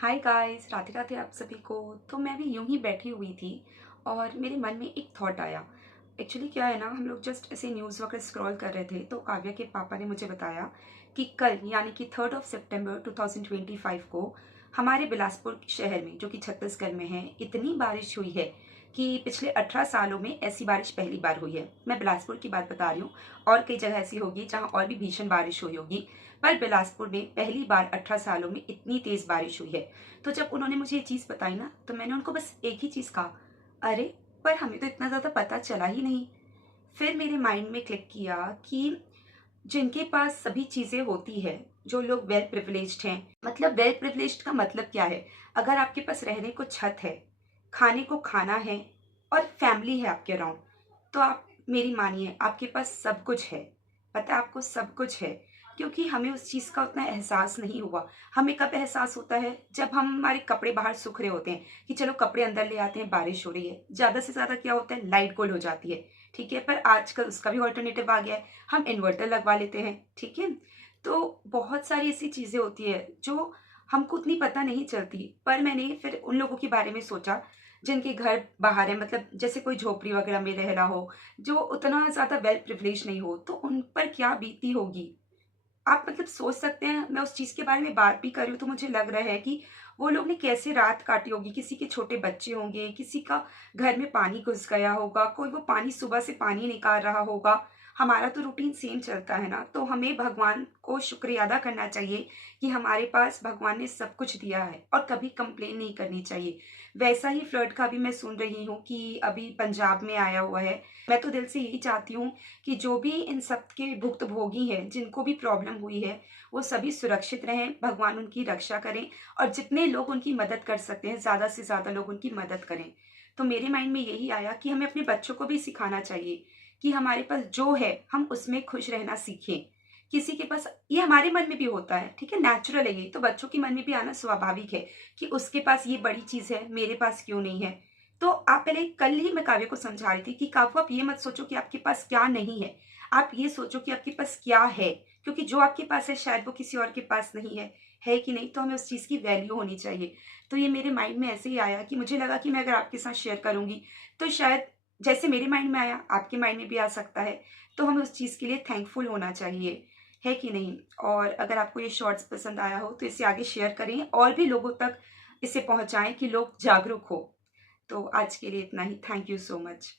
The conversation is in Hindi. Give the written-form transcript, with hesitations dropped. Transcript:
हाय गाइस, राधे राधे आप सभी को। तो मैं भी यूं ही बैठी हुई थी और मेरे मन में एक थॉट आया। एक्चुअली क्या है ना, हम लोग जस्ट ऐसे न्यूज़ वगैरह स्क्रॉल कर रहे थे तो काव्या के पापा ने मुझे बताया कि कल यानी कि 3 सितंबर 2025 को हमारे बिलासपुर शहर में, जो कि छत्तीसगढ़ में है, इतनी बारिश हुई है कि पिछले 18 सालों में ऐसी बारिश पहली बार हुई है। मैं बिलासपुर की बात बता रही हूँ। और कई जगह ऐसी होगी जहाँ और भी भीषण बारिश हुई होगी, पर बिलासपुर में पहली बार 18 सालों में इतनी तेज बारिश हुई है। तो जब उन्होंने मुझे ये चीज़ बताई ना, तो मैंने उनको बस एक ही चीज़ कहा, अरे पर हमें तो इतना ज़्यादा पता चला ही नहीं। फिर मेरे माइंड में क्लिक किया कि जिनके पास सभी चीज़ें होती है, जो लोग वेल प्रिविलेज्ड हैं, मतलब वेल प्रिविलेज्ड का मतलब क्या है? अगर आपके पास रहने को छत है, खाने को खाना है और फैमिली है आपके अराउंड, तो आप मेरी मानिए आपके पास सब कुछ है। पता है आपको सब कुछ है, क्योंकि हमें उस चीज़ का उतना एहसास नहीं हुआ। हमें कब एहसास होता है? जब हम हमारे कपड़े बाहर सूख रहे होते हैं कि चलो कपड़े अंदर ले आते हैं, बारिश हो रही है। ज़्यादा से ज़्यादा क्या होता है? लाइट गोल हो जाती है, ठीक है? पर आजकल उसका भी ऑल्टरनेटिव आ गया है, हम इन्वर्टर लगवा लेते हैं, ठीक है? तो बहुत सारी ऐसी चीज़ें होती है जो हमको उतनी पता नहीं चलती। पर मैंने फिर उन लोगों के बारे में सोचा जिनके घर बाहर है, मतलब जैसे कोई झोपड़ी वगैरह में रह रहा हो, जो उतना ज़्यादा वेल प्रिविलेज नहीं हो, तो उन पर क्या बीती होगी। आप मतलब सोच सकते हैं। मैं उस चीज़ के बारे में बात भी कर रही हूँ तो मुझे लग रहा है कि वो लोग ने कैसे रात काटी होगी। किसी के छोटे बच्चे होंगे, किसी का घर में पानी घुस गया होगा, कोई वो पानी सुबह से पानी निकाल रहा होगा। हमारा तो रूटीन सेम चलता है ना, तो हमें भगवान को शुक्रिया अदा करना चाहिए कि हमारे पास भगवान ने सब कुछ दिया है और कभी कंप्लेन नहीं करनी चाहिए। वैसा ही फ्लड का भी मैं सुन रही हूँ कि अभी पंजाब में आया हुआ है। मैं तो दिल से यही चाहती हूँ कि जो भी इन सब के भुक्तभोगी हैं, जिनको भी प्रॉब्लम हुई है, वो सभी सुरक्षित रहें, भगवान उनकी रक्षा करें और जितने लोग उनकी मदद कर सकते हैं, ज़्यादा से ज़्यादा लोग उनकी मदद करें। तो मेरे माइंड में यही आया कि हमें अपने बच्चों को भी सिखाना चाहिए कि हमारे पास जो है, हम उसमें खुश रहना सीखें। किसी के पास ये हमारे मन में भी होता है, ठीक है? नेचुरल है ये, तो बच्चों के मन में भी आना स्वाभाविक है कि उसके पास ये बड़ी चीज़ है, मेरे पास क्यों नहीं है? तो आप पहले कल ही मैं काव्य को समझा रही थी कि काव्य, आप ये मत सोचो कि आपके पास क्या नहीं है, आप ये सोचो कि आपके पास क्या है, क्योंकि जो आपके पास है शायद वो किसी और के पास नहीं है कि नहीं? तो हमें उस चीज़ की वैल्यू होनी चाहिए। तो ये मेरे माइंड में ऐसे ही आया कि मुझे लगा कि मैं अगर आपके साथ शेयर करूँगी, तो शायद जैसे मेरे माइंड में आया, आपके माइंड में भी आ सकता है। तो हमें उस चीज़ के लिए थैंकफुल होना चाहिए, है कि नहीं? और अगर आपको ये शॉर्ट्स पसंद आया हो, तो इसे आगे शेयर करें और भी लोगों तक इसे पहुँचाएँ कि लोग जागरूक हों। तो आज के लिए इतना ही। Thank you so much.